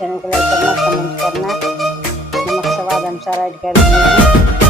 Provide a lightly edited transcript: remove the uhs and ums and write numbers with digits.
Channel को like करना, comment करना। नमक स्वाद अनुसार ऐड कर दीजिए।